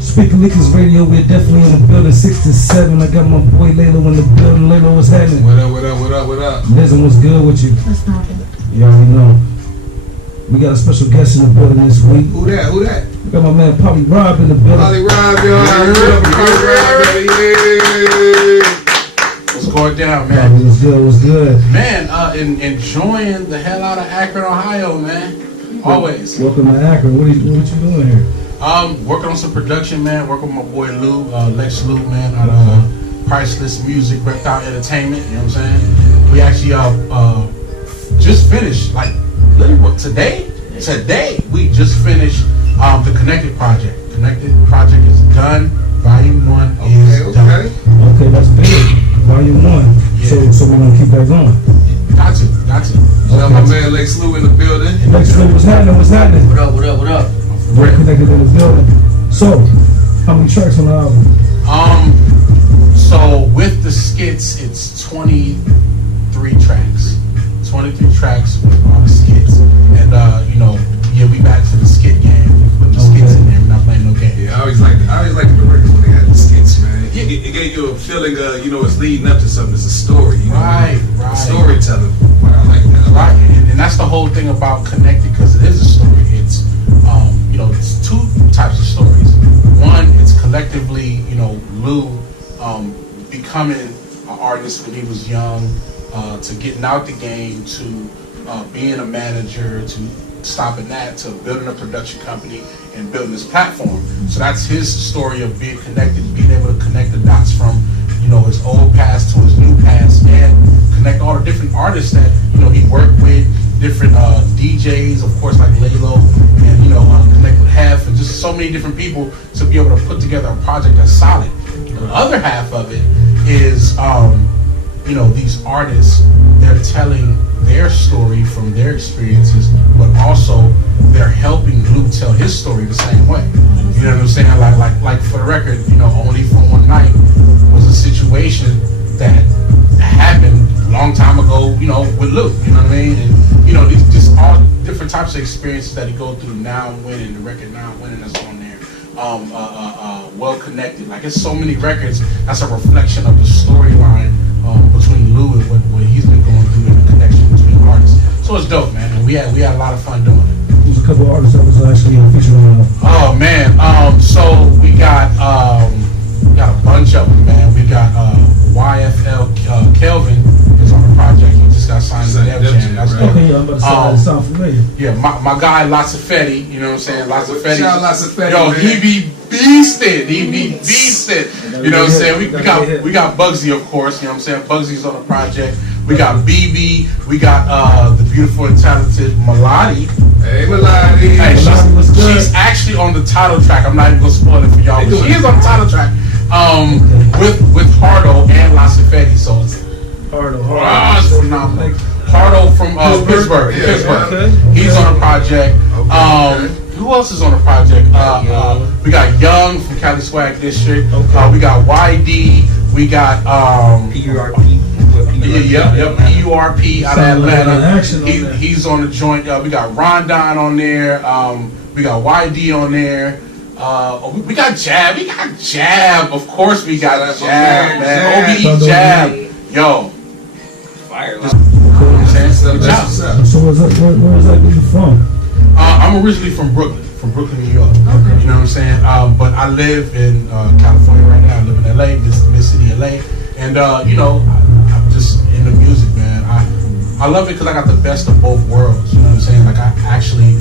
Speaker Lickers Radio, we're definitely in the building. 6 to 7. I got my boy Laylo in the building. Laylo, what's happening? What up, what up, what up, what up? Lizzin, what's good with you? What's poppin'? You already know. We got a special guest in the building this week. Who that? Who that? We got my man Polly Rob in the building. Polly Rob, y'all. Polly Rob, baby. What's going down, man? Polly, what's good? What's good? Man, enjoying the hell out of Akron, Ohio, man. Always. Welcome to Akron. What you doing here? Working on some production, man. Working with my boy Lou, Lex Lou, man, out of Priceless Music, Reptile Entertainment. You know what I'm saying? We actually just finished, like, literally what, today we just finished the Connected Project. Connected Project is done. Volume 1 is done. Okay, that's big. Volume 1. Yeah. So we're gonna keep that going. Got to. Okay. My man Lex Lou in the building. Lex Lou, what's happening? What up? We're connected in the building. So, how many tracks on the album? So with the skits, it's 23 tracks. 23 tracks with all the skits. And we back to the skit game. Put the skits in there. We're not playing no game. Yeah, I always like the records when they had the skits, man. It gave you a feeling of, it's leading up to something. It's a story, Right. Storytelling. I like that. Right, and that's the whole thing about Connected, because it is a story. It's it's two types of stories. One, it's collectively, Lou becoming an artist when he was young, to getting out the game, to being a manager, to stopping that, to building a production company and building this platform. So that's his story of being connected, being able to connect the dots from his old past to his new past, and connect all the different artists that he worked with, different DJs, of course, like Laylo, and connect with Hef, and just so many different people to be able to put together a project that's solid. The other half of it is these artists, they're telling their story from their experiences, but also they're helping Lou tell his story the same way. You know what I'm saying? Like for the record, Only for One Night was a situation that happened a long time ago, with Lou. You know what I mean? And these just all different types of experiences that he go through. Now I'm Winning, the record Now I'm Winning that's on there. Well Connected. Like, it's so many records that's a reflection of the storyline between Lou and what he's been going through, and the connection between artists. So it's dope, man. And we had a lot of fun doing it. There's a couple of artists that was actually featured on it. Oh man, so we got a bunch of them, man. We got YFL Kelvin is on the project. He just got signed to Def Jam. That's dope. Okay, I'm about to say that sound familiar. Yeah, my guy Lassafetti, you know what I'm saying? Lassafetti. Shout out Lassafetti, Yo, man. he be beasted. You know what I'm saying? We got Bugsy, of course. You know what I'm saying? Bugsy's on the project. We got BB. We got the beautiful and talented Melody. Hey, Melody. Hey, she's actually on the title track. I'm not even gonna spoil it for y'all, but she is on the title track. With Hardo and Lassafetti. So it's it's phenomenal. Hardo from Pittsburgh. Okay. He's on the project. Who else is on the project? We got Young from Cali Swag District. We got YD. We got PURP. PURP out of Atlanta. He's on the joint. We got Rondon on there. We got YD on there. We got Jab. Of course we got Jab, man. OBE Jab. Yo. Fire. So where exactly you from? I'm originally from Brooklyn, New York. You know what I'm saying? But I live in California right now. I live in LA, Mid-City LA. And, I'm just into music, man. I love it because I got the best of both worlds. You know what I'm saying? Like, I actually,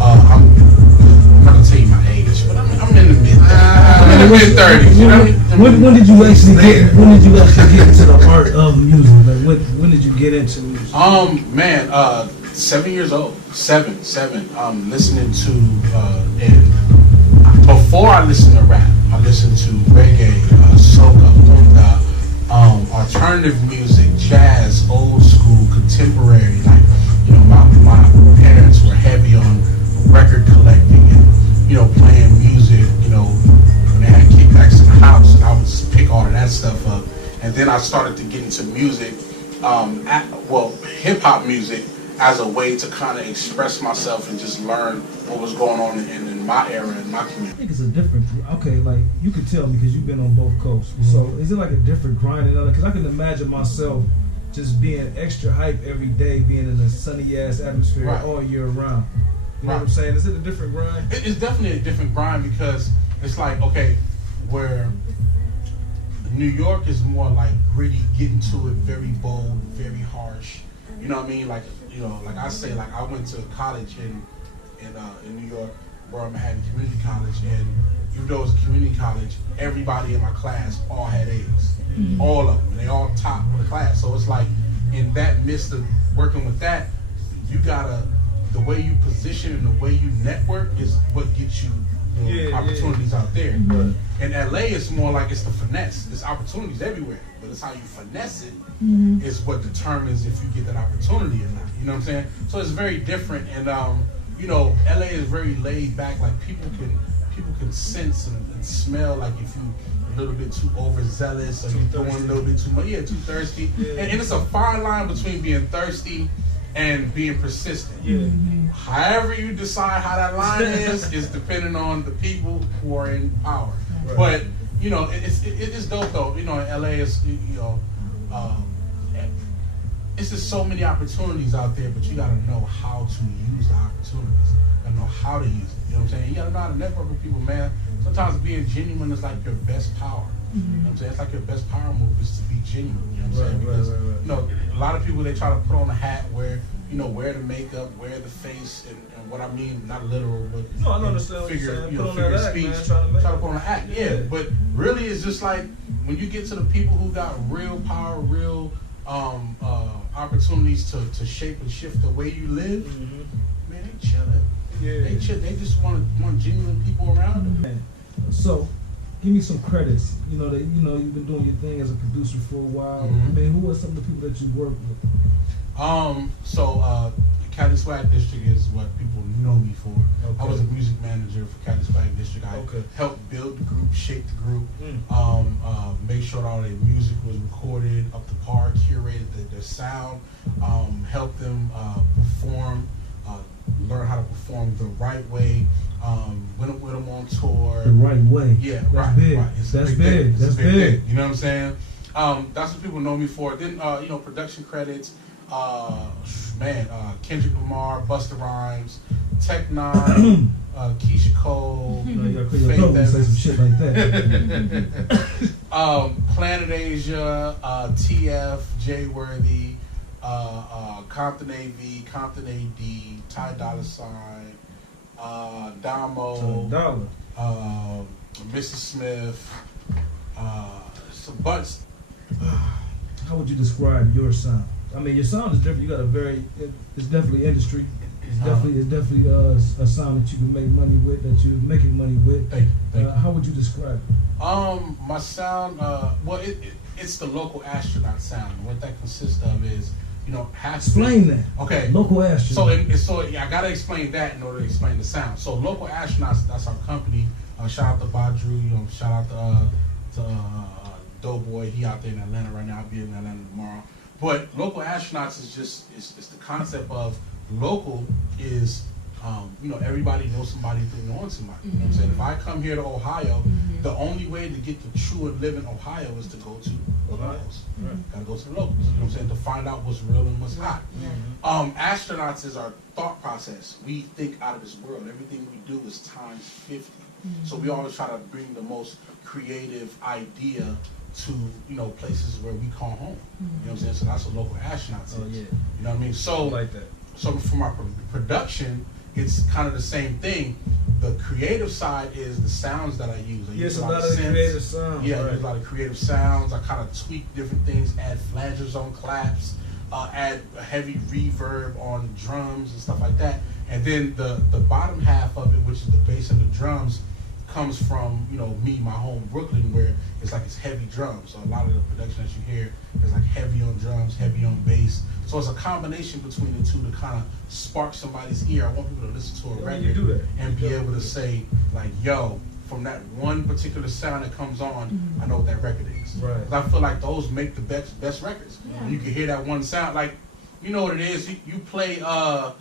I'm not going to tell you my age, but I'm in the mid-30s. You know? When did you actually get into the art of music? Like, when did you get into music? 7 years old. Seven. Listening to and before I listened to rap, I listened to reggae, soca, alternative music, jazz, old school, contemporary. Like, my parents were heavy on record collecting and playing music. When they had kickbacks in the house, and I would just pick all of that stuff up. And then I started to get into music, hip hop music. as a way to kind of express myself and just learn what was going on in my era, in my I community. think it's a different. Okay, like you could tell me because you've been on both coasts. So is it like a different grind and other? Because I can imagine myself just being extra hype every day, being in a sunny ass atmosphere Right. all year round. You know what I'm Right. saying? Is it a different grind? It's definitely a different grind because it's like, okay, where New York is more like gritty, getting to it, very bold, very harsh. You know what I mean? Like, you know, like I say, like I went to college in New York, Royal Manhattan Community College, and even though it was a community college, everybody in my class all had A's, all of them, and they all top of the class. So it's like, in that midst of working with that, you gotta, the way you position and the way you network is what gets you opportunities out there. Right. In LA, it's more like it's the finesse. There's opportunities everywhere, but it's how you finesse it is what determines if you get that opportunity or not. You know what I'm saying? So it's very different, and you know, LA is very laid back. Like people can sense and smell like if you a little bit too overzealous or you're doing a little bit too much. Yeah, too thirsty. Yeah. And it's a fine line between being thirsty and being persistent. Yeah. However you decide how that line is depending on the people who are in power. Right. But you know, it's dope though. You know, in LA, it's it's just so many opportunities out there, but you got to know how to use the opportunities and know how to use it. You know what I'm saying? You got to know how to network with people, man. Sometimes being genuine is like your best power. You know what I'm saying? It's like your best power move is to be genuine. You know what I'm saying? Because right. you know, a lot of people, they try to put on a hat, wear the makeup, wear the face, and what I mean, not literal, but No, I understand what you're figure, saying. you Put know, on figure that of act, speech, man, try to make try to it. put on an act. Yeah, Yeah. but really, it's just like when you get to the people who got real power, real opportunities to shape and shift the way you live. Man, they chilling. Yeah. They chill. They just want genuine people around them. Man. So, give me some credits. You know that you've been doing your thing as a producer for a while. Mhm. I mean, who are some of the people that you work with? So Cali Swag District is what people know me for. I Okay. was a music manager for Cali Swag District. I Okay. helped build the group, shape the group, Mm. make sure all their music was recorded up to par, curated their sound, helped them perform, learn how to perform the right way, went with them on tour. The right way. Yeah, That's right, big. right. It's a That's big thing. big. It's That's a big big. thing. You know what I'm saying? That's what people know me for. Then, you know, production credits. Kendrick Lamar, Busta Rhymes, Tech Nine, Keisha Cole, You know, you gotta clear your Faith throat when you say some Evans. shit like that. Planet Asia, TF, Jay Worthy, Compton AV, Compton AD, Ty Dolla Sign, Damo, $1. Mr. Smith, some bunch. How would you describe your sound? I mean, your sound is different. You got it's definitely industry. It's definitely a sound that you can make money with, that you're making money with. Thank you. How would you describe it? My sound, it's the local astronaut sound. What that consists of is, you know, Explain that. Okay. Local astronaut. So I gotta explain that in order to explain the sound. So local astronauts, that's our company. Shout out to Badru, you know, shout out to Doughboy. He out there in Atlanta right now. I'll be in Atlanta tomorrow. But local astronauts is just it's the concept of local is you know, everybody knows somebody that knows somebody. You know what I'm saying? If I come here to Ohio, the only way to get the true and live in Ohio is to go to the locals. Right. Gotta go to the locals. You know what I'm saying? To find out what's real and what's not. Astronauts is our thought process. We think out of this world. Everything we do is times 50. So we always try to bring the most creative idea to, you know, places where we call home. You know what I'm saying? So that's what local astronauts is. Yeah. You know what I mean? So I like that. so from our production, it's kind of the same thing. The creative side is the sounds that I use. I Yes, use a lot of the synths. creative sounds. Yeah, I right. use a lot of creative sounds. I kind of tweak different things, add flangers on claps, add a heavy reverb on drums and stuff like that. And then the bottom half of it, which is the bass and the drums, comes from, you know, me, my home Brooklyn, where it's like it's heavy drums. So a lot of the production that you hear is like heavy on drums, heavy on bass. So it's a combination between the two to kind of spark somebody's ear. I want people to listen to a Yeah, record you do that. and be able to say, like, yo, from that one particular sound that comes on, I know what that record is. Right. 'Cause I feel like those make the best records. Yeah. You can hear that one sound, like You know what it is. You play Rough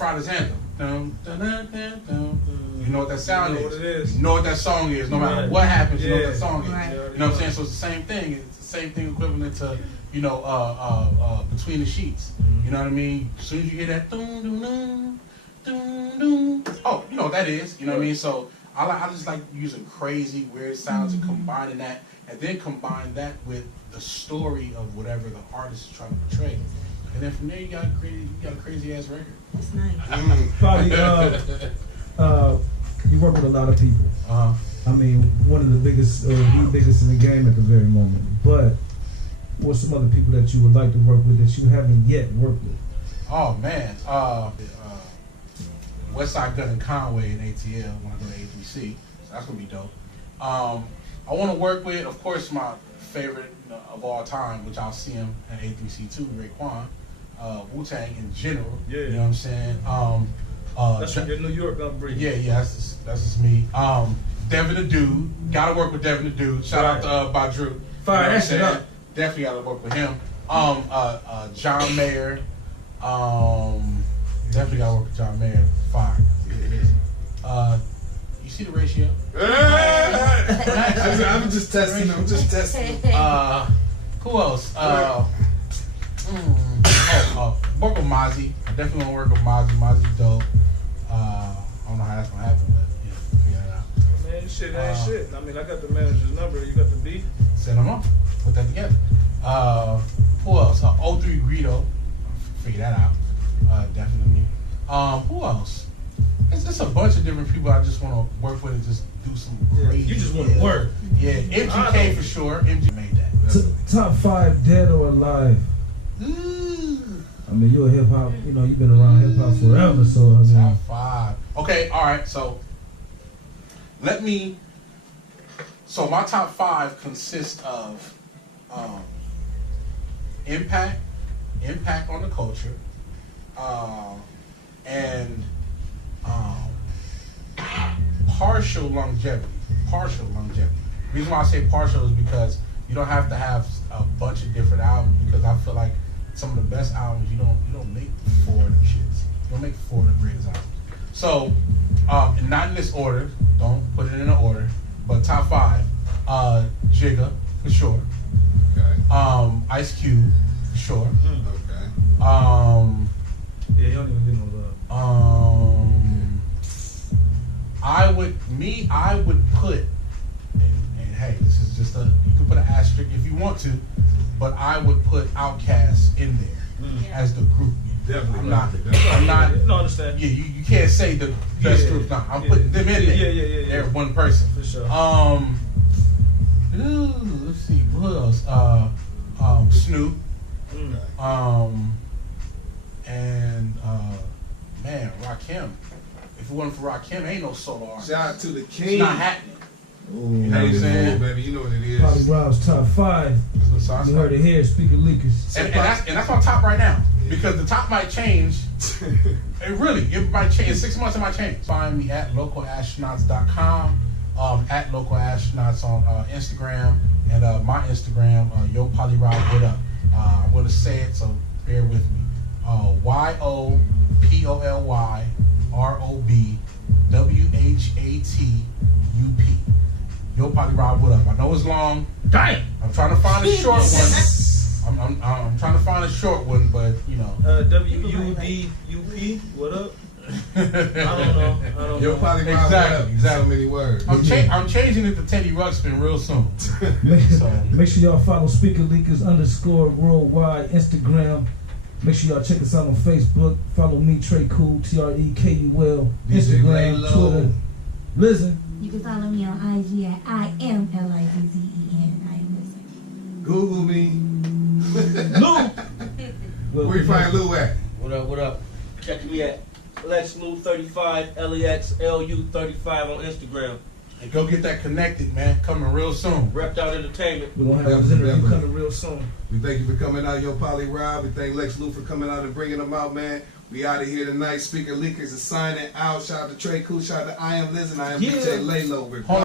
Riders Anthem. Dun, dun, dun, dun, dun. You know what that sound You know is. what it is. You know what that song is. No matter Right. what happens, you know what Yeah. that song is. Right. You know what I'm saying? So it's the same thing. It's the same thing equivalent to, you know, Between the Sheets. You know what I mean? As soon as you hear that, dun, dun, dun, dun, dun, oh, you know what that is. You know what I mean? So I just like using crazy, weird sounds and combining that, and then combine that with the story of whatever the artist is trying to portray. And then from there, you got a crazy ass record. That's nice. Probably, you work with a lot of people. I mean, one of the biggest, the biggest in the game at the very moment. But what's some other people that you would like to work with that you haven't yet worked with? Oh man, Westside Gun in Conway in ATL when I go to A3C, so that's gonna be dope. I want to work with, of course, my favorite of all time, which I'll see him at A3C too, Raekwon, Wu-Tang in general. Yeah. You know what I'm saying? That's from your New York upbringing. Yeah, that's just me. Devin the Dude, gotta work with Devin the Dude. Shout out to Badru. Fire You know what I'm that shit saying? up. Definitely gotta work with him. John Mayer. Definitely gotta work with John Mayer. Fire. You see the ratio? I'm just testing. I'm just testing. Who else? Work with Mozzie. I definitely want to work with Mozzie. Mozzie's dope. I don't know how that's gonna happen, but yeah, figure that out. Man, shit ain't shit. I mean, I got the manager's number. You got the beat. Send them up. Put that together. Who else? O3 Greedo. Figure that out. Definitely. Who else? It's just a bunch of different people I just want to work with and just do some crazy. You just want to work. Yeah, MGK for sure. MG made that. Top 5 dead or alive. Ooh. I mean, you're a hip hop. You know, you've been around hip hop forever. So I mean, Top 5. Okay, all right. So So my top 5 consists of impact on the culture, and partial longevity. The reason why I say partial is because you don't have to have a bunch of different albums, because I feel like some of the best albums you don't make 4 of them shits. You don't make 4 of the greatest albums. So not in this order. Don't put it in an order. But top 5, Jigga for sure. Okay. Ice Cube for sure. Okay. yeah, you don't even get no love. I would put, and hey, this is just you can put an asterisk if you want to, but I would put Outkast in there as the group. Definitely. I'm not. No, I understand. Yeah, you can't say the best group. No, I'm putting them in there. Yeah. They're one person. For sure. Let's see, what else? Snoop. And man, Rakim. If it wasn't for Rakim, ain't no solo artist. Shout out to the It's king. not happening. Ooh. You know what I'm saying? Baby, you know what it Polly is. Rob's top 5. So I You heard it here. Speaker Leakers. and that's my top right now, because the top might change. It might change. In 6 months, it might change. Find me at localastronauts.com, at localastronauts on Instagram, and my Instagram, Yo Polly Rob, what up? I'm going to say it, so bear with me. YOPOLLYROBWHATUP. Yo Polly Rob, what up? I know it's long. Damn. I'm trying to find a short one. I'm trying to find a short one, but you know. WUDUP. What up? I don't know. Yo, probably round Exactly, up. exactly. So many words. I'm changing it to Teddy Ruxpin real soon. Make sure y'all follow Speaker Leakers _worldwide Instagram. Make sure y'all check us out on Facebook. Follow me, Trey Cool, TREKUL, DJ Instagram, Laylo. Twitter. Listen. You can follow me on IG at IamLIZZEN. I am listening. Google me. Lou. Where you find Lou at? What up? Check me at LexLou35, LEXLU35 on Instagram. And go get that connected, man. Coming real soon. Repped Out Entertainment. We're going to have this interview Definitely. coming real soon. We thank you for coming out, Yo Polly Rob. We thank Lex Lou for coming out and bringing them out, man. We out of here tonight. Speaker Leakers is signing out. Shout out to Trey Cool. Shout out to I Am Liz and I Am Yeah. DJ Laylo. We're Hold